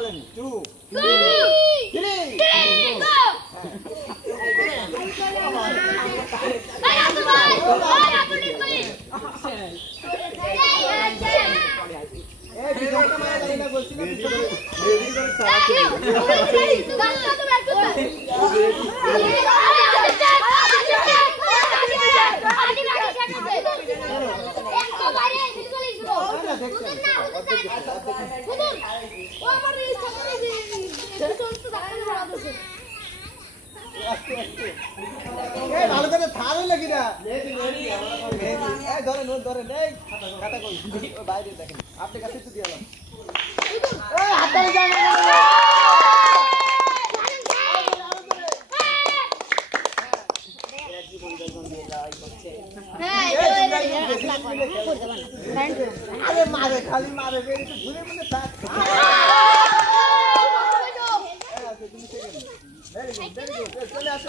বলেন 2 3 ভালো করে থারো লাগি না ধরেন ধরেন খাতা কই বাইরে দেখেন আপনার কাছে তো দিলাম হাতে যান আরে মারে খালি মারে একটু ঘুরে মনে থাক চলে আসো